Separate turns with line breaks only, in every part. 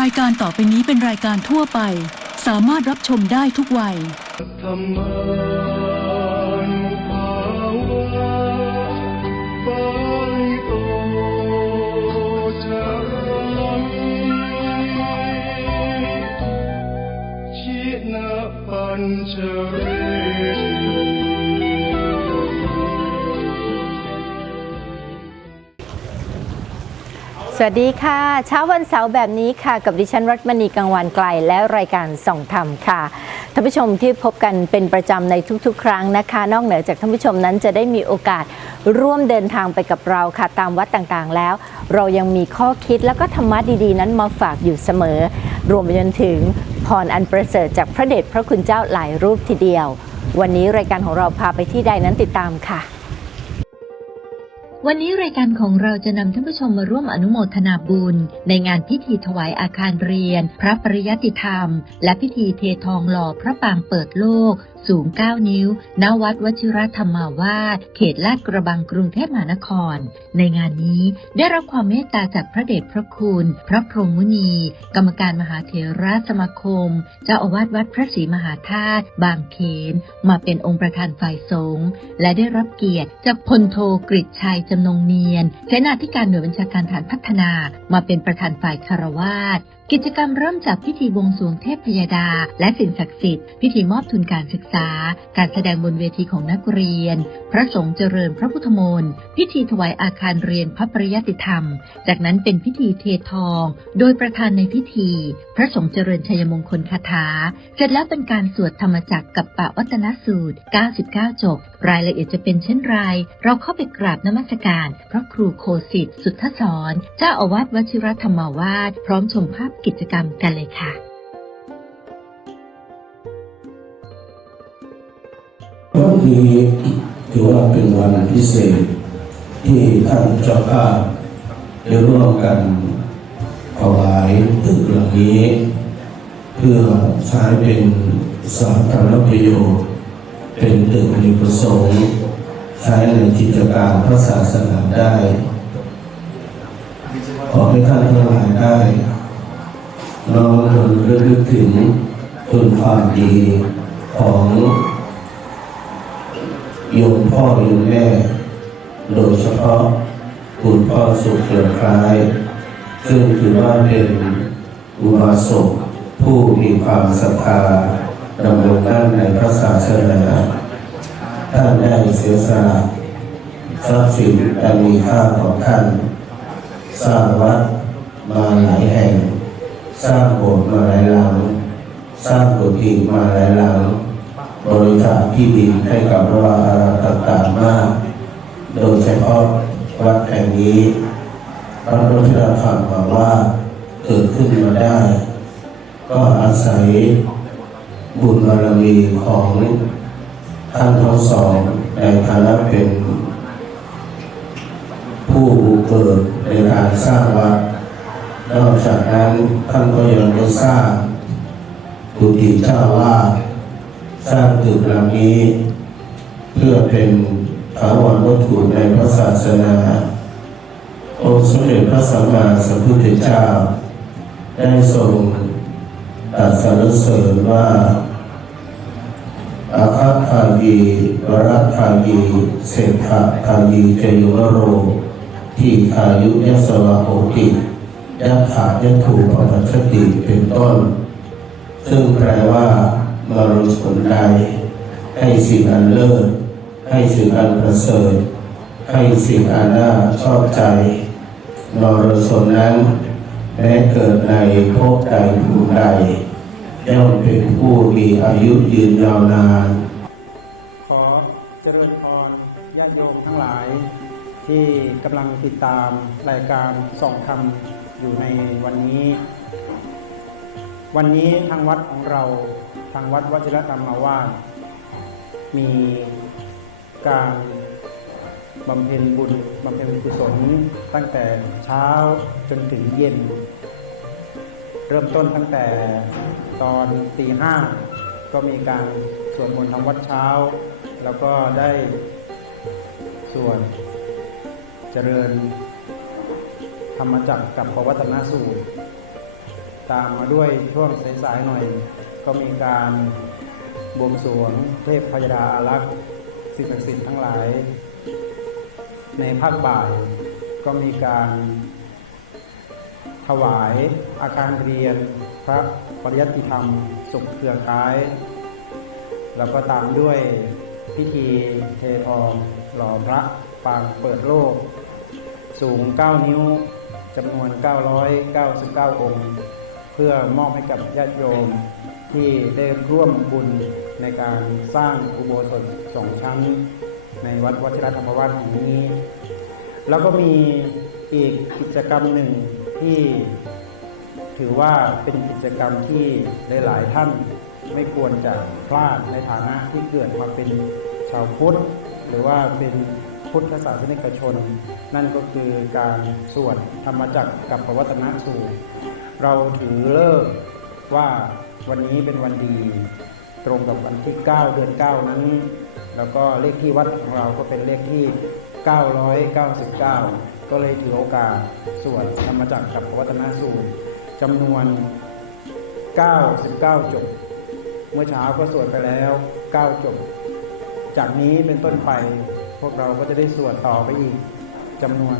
รายการต่อไปนี้เป็นรายการทั่วไป สามารถรับชมได้ทุกวัย
ธรรมานุภาวะปาลิโตจรังชินะปัญจเร
สวัสดีค่ะ เช้าวันเสาร์แบบนี้ค่ะ กับดิฉันรัตมณีกังวานไกลและรายการส่องธรรมค่ะท่านผู้ชมที่พบกันเป็นประจำในทุกๆ ครั้งนะคะ นอกเหนือจากท่านผู้ชมนั้นจะได้มีโอกาสร่วมเดินทางไปกับเราค่ะ ตามวัดต่างๆแล้ว เรายังมีข้อคิดแล้วก็ธรรมะดีๆ นั้นมาฝากอยู่เสมอ รวมไปจนถึงพรอันประเสริฐจากพระเดชพระคุณเจ้าหลายรูปทีเดียว วันนี้รายการของเราพาไปที่ใดนั้นติดตามค่ะ วันนี้รายการของเราจะนำท่านผู้ชมมาร่วมอนุโมทนาบุญ ในงานพิธีถวายอาคารเรียน พระปริยติธรรม และพิธีเททองหล่อพระปางเปิดโลก สูง 9 นิ้ว ณ วัดวชิรธรรมาวาสเขตลาดกระบังกรุงเทพมหานคร ในงานนี้ได้รับความเมตตาจากพระเดชพระคุณ พระพรหมมุนี กรรมการมหาเถรสมาคม เจ้าอาวาสวัดพระศรีมหาธาตุบางเขน มาเป็นองค์ประธานฝ่ายสงฆ์และได้รับเกียรติจากพลโทกฤษชัยจำนงเนียนเสนาธิการหน่วยบัญชาการฐานพัฒนา มาเป็นประธานฝ่ายคารวาส กิจกรรมเริ่มจากพิธีวงสรวงเทพพยดา และสิ่งศักดิ์สิทธิ์ พิธีมอบทุนการศึกษา การแสดงบนเวทีของนักเรียน พระสงฆ์เจริญพระพุทธมนต์ พิธีถวายอาคารเรียนพระปริยติธรรม จากนั้นเป็นพิธีเททอง โดยประธานในพิธี พระสงฆ์เจริญชัยมงคลคาถา เสร็จแล้วเป็นการสวดธรรมจักรกับปะวัตนสูตร 99 จบ รายละเอียดจะเป็นเช่นไร เราเข้าไปกราบนมัสการ พระครูโคสิทธิ์สุทธสอนเจ้าอาวาสวชิรธรรมาวาสพร้อมชมภาพกิจกรรมกันเลยค่ะ
วันนี้ถือว่าเป็นวันพิเศษ ที่ท่านเจ้าภาพได้ร่วมกันถวายตึกหลังนี้ เพื่อใช้เป็นสาธารณประโยชน์ เป็นตึกอเนกประสงค์ใช้ในกิจการพระศาสนาได้ ขอให้ท่านทั้งหลายได้ น้อมรำลึกถึงคุณความดีของโยมพ่อโยมแม่ โดยเฉพาะคุณพ่อสุขเกิดคล้าย ซึ่งถือว่าเป็นอุบาสกผู้มีความศรัทธาดำรงด้านในพระศาสนา ท่านได้เสียสละทรัพย์สินอันมีค่าของท่าน สร้างวัดมาหลายแห่ง สร้างโบสถ์มาหลายหลัง สร้างกุฏิมาหลายหลัง บริจาคที่ดินให้กับโรงอารามต่างๆมาก โดยเฉพาะวัดแห่งนี้พระพุทธธรรมบอกว่าเกิดขึ้นมาได้ ก็อาศัยบุญบารมีของท่านทั้งสองในฐานะเป็น ผู้บุกเบิกในการสร้างวัด นอกจากนั้นท่านก็ยังได้สร้างกุฏิเจ้าว่าสร้างตึกหลังนี้ เพื่อเป็นถาวรวัตถุในพระศาสนาองค์สมเด็จพระสัมมาสัมพุทธเจ้า ได้ทรงตรัสสรรเสริญว่าอาคาทายีวรัตทายีเศรษฐาทายีเจยุวโร ที่ขายุยสวะโหติ ยัตถายัตถูปปัจจติเป็นต้น ซึ่งแปลว่ามารุผลใด ให้สิ่งอันเลิศ ให้สิ่งอันประเสริฐ ให้สิ่งอันน่าชอบใจนรสนนั้นแม้เกิดในภพใดภูมิใดย่อมเป็นผู้มีอายุยืนยาวนาน
ขอเจริญพรญาติโยมทั้งหลายที่กำลังติดตามรายการส่องธรรม อยู่ในวันนี้ วันนี้ทางวัดของเราทางวัดวชิรธรรมาวาสมีการบำเพ็ญบุญบำเพ็ญกุศลตั้งแต่เช้าจนถึงเย็น เริ่มต้นตั้งแต่ตอนตีห้าก็มีการสวดมนต์ทำวัดเช้า แล้วก็ได้สวดเจริญ ธรรมจักรกับปวัตนสูตร ตามมาด้วยช่วงสายๆหน่อย ก็มีการบวงสรวงเทพพยดาอารักษ์สิ่งศักดิ์สิทธิ์ทั้งหลาย ในภาคบ่ายก็มีการถวายอาการเรียนพระปริยัติธรรม สุขเครือค้าย แล้วก็ตามด้วยพิธีเททองหล่อพระปางเปิดโลก สูง 9 นิ้ว จำนวน 999 องค์ เพื่อมอบให้กับญาติโยมที่ได้ร่วมบุญในการสร้างอุโบสถสองชั้น ในวัดวชิรธรรมวาสแห่งนี้ แล้วก็มีอีกกิจกรรมหนึ่งที่ถือว่าเป็นกิจกรรมที่หลาย ๆ ท่านไม่ควรจะพลาดในฐานะที่เกิดมาเป็นชาวพุทธ หรือว่าเป็น พุทธศาสนิกชน นั่นก็คือการสวดธรรมจักรกับปวัตนสูตร เราถือเลิกว่าวันนี้เป็นวันดี ตรงกับวันที่ 9 เดือน 9 นั้น แล้วก็เลขที่วัดของเราก็เป็นเลขที่ 999 ก็เลยถือโอกาสสวดธรรมจักรกับปวัตนสูตรจำนวน 99 จบ เมื่อเช้าก็สวดไปแล้ว 9 จบ จากนี้เป็นต้นไป พวกเราก็จะได้สวดต่อไปอีกจำนวน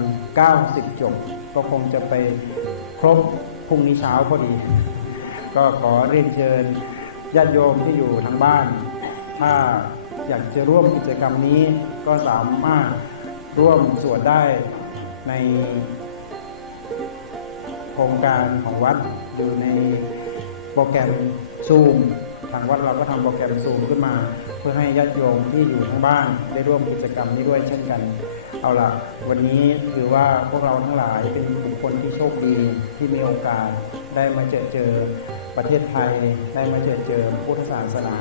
90 จบ ก็คงจะไปครบพรุ่งนี้เช้าพอดี ก็ขอเรียนเชิญญาติโยมที่อยู่ทางบ้าน ถ้าอยากจะร่วมกิจกรรมนี้ก็สามารถร่วมสวดได้ในโครงการของวัดอยู่ในโปรแกรม ซูมทางวัดเราก็ทำโปรแกรมซูมขึ้นมา เพื่อให้ญาติโยมที่อยู่ทั้งบ้านได้ร่วมกิจกรรมนี้ด้วยเช่นกัน เอาละวันนี้ถือว่าพวกเราทั้งหลายเป็นบุคคลที่โชคดีที่มีโอกาสได้มาเจอเจอประเทศไทยได้มาเจอเจอพุทธศาสนา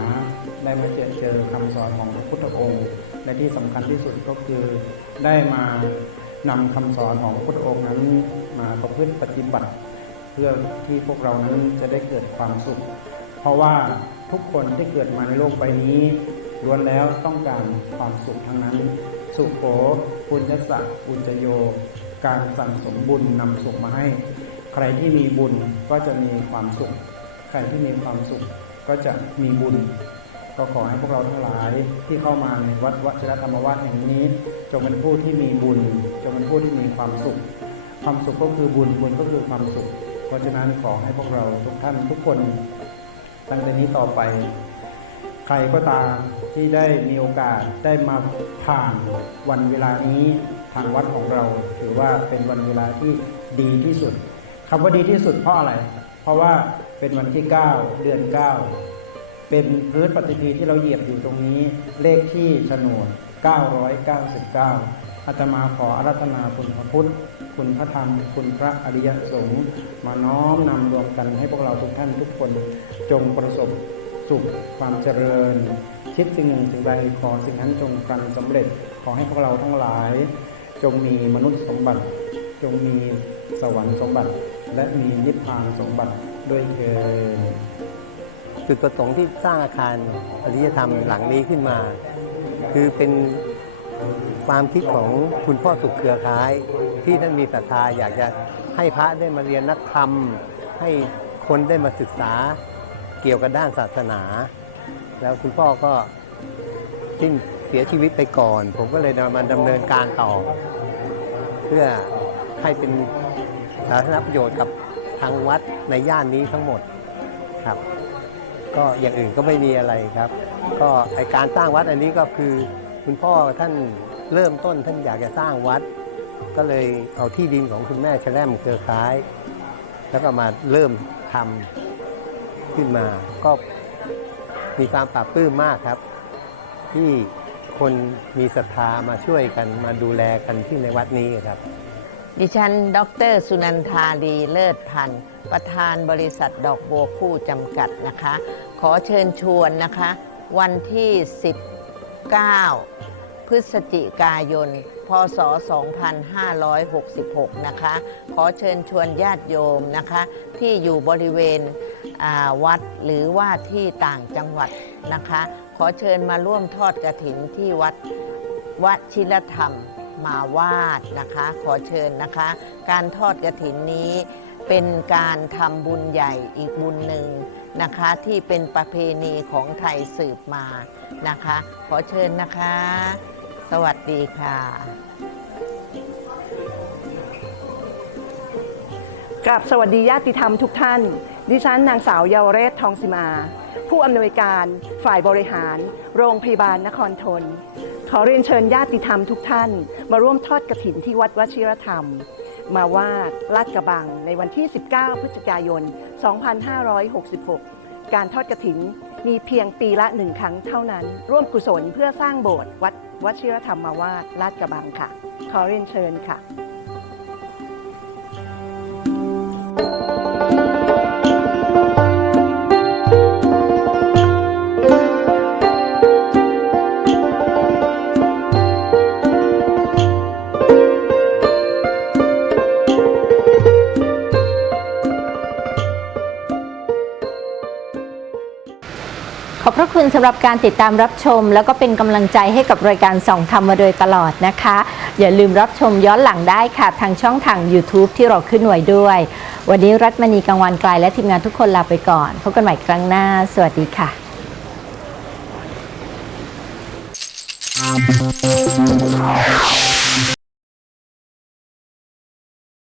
ได้มาเจอเจอคำสอนของพระพุทธองค์ และที่สำคัญที่สุดก็คือได้มานำคำสอนของพระพุทธองค์นั้นมาประพฤติปฏิบัติ เพื่อที่พวกเรานั้นจะได้เกิดความสุข ราะว่าทุกคนที่เกิดมาในโลกใบนี้ล้วนแล้วต้องการความสุขทั้งนั้น สุขโขปุญญสักปุญจโย การสั่งสมบุญนำสุขมาให้ ใครที่มีบุญก็จะมีความสุข ใครที่มีความสุขก็จะมีบุญ ก็ขอให้พวกเราทั้งหลายที่เข้ามาในวัดวชิรธรรมวาสแห่งนี้ จงเป็นผู้ที่มีบุญ จงเป็นผู้ที่มีความสุข ความสุขก็คือบุญบุญก็คือความสุข เพราะฉะนั้นขอให้พวกเราทุกท่านทุกคน ตั้งแต่นี้ต่อไป ใครก็ตามที่ได้มีโอกาสได้มาผ่านวันเวลานี้ทางวัดของเรา ถือว่าเป็นวันเวลาที่ดีที่สุดคำว่าดีที่สุดเพราะอะไร เพราะว่าเป็นวันที่ 9 เดือน 9 เป็นพื้นปฏิทินที่เราเหยียบอยู่ตรงนี้ เลขที่โฉนด999 อาตมาขออารัธนาคุณพระพุทธ คุณพระธรรม คุณพระอริยสงฆ์มาน้อมนำรวมกันให้พวกเราทุกท่านทุกคนจงประสบสุขความเจริญ คิดสิ่งหนึ่งสิ่งใดขอสิ่งนั้นจงกันสำเร็จ ขอให้พวกเราทั้งหลาย จงมีมนุษย์สมบัติ จงมีสวรรค์สมบัติ และมีนิพพานสมบัติด้วยเถิด
จุดประสงค์ที่สร้างอาคารอริยธรรมหลังนี้ขึ้นมา คือเป็น ความคิดของคุณพ่อสุขเครือค้าย ที่ท่านมีศรัทธาอยากจะให้พระได้มาเรียนนักธรรม ให้คนได้มาศึกษาเกี่ยวกับด้านศาสนา แล้วคุณพ่อก็สิ้นเสียชีวิตไปก่อน ผมก็เลยมาดำเนินการต่อ เพื่อให้เป็นสาธารณประโยชน์กับทางวัดในย่านนี้ทั้งหมดครับ ก็อย่างอื่นก็ไม่มีอะไรครับ ก็ไอการสร้างวัดอันนี้ก็คือ คุณพ่อท่านเริ่มต้นท่านอยากจะสร้างวัด ก็เลยเอาที่ดินของคุณแม่แชล่มเครือค้าย แล้วก็มาเริ่มทำขึ้นมา ก็มีความปลาบปลื้มมากครับ ที่คนมีศรัทธามาช่วยกันมาดูแลกันที่ในวัดนี้ครับ
ดิฉัน ดร สุนันทาดีเลิศพันธ์ประธานบริษัทดอกบัวคู่จำกัดนะคะ ขอเชิญชวนนะคะ วันที่ 9 พฤศจิกายน พศ 2566 นะคะ ขอเชิญชวนญาติโยมนะคะ ที่อยู่บริเวณวัดหรือว่าที่ต่างจังหวัดนะคะ ขอเชิญมาร่วมทอดกระถินที่วัดวชิรธรรมมาวาดนะคะ ขอเชิญนะคะ การทอดกระถินนี้ เป็นการทำบุญใหญ่อีกบุญหนึ่งนะคะ ที่เป็นประเพณีของไทยสืบมานะคะ ขอเชิญนะคะ สวัสดีค่ะ
กราบสวัสดีญาติธรรมทุกท่าน ดิฉันนางสาวเยาวเรศทองสิมา ผู้อำนวยการฝ่ายบริหาร โรงพยาบาลนครทน ขอเรียนเชิญญาติธรรมทุกท่าน มาร่วมทอดกระถินที่วัดวชิรธรรม มาวาดลาดกระบังในวันที่ 19 พฤศจิกายน 2566 การทอดกระถินมีเพียงปีละหนึ่งครั้งเท่านั้น ร่วมกุศลเพื่อสร้างโบสถ์วัดวชิรธรรมาวาดลาดกระบังค่ะ ขอเรียนเชิญค่ะ
พระคุณสำหรับการติดตามรับชม แล้วก็เป็นกำลังใจให้กับรายการส่องธรรมมาโดยตลอดนะคะ อย่าลืมรับชมย้อนหลังได้ค่ะ ทางช่องทาง YouTube ที่เราขึ้นไว้ด้วย วันนี้รัตมณีกังวันไกลและทีมงานทุกคนลาไปก่อนพบกันใหม่ครั้งหน้า สวัสดีค่ะ
Thank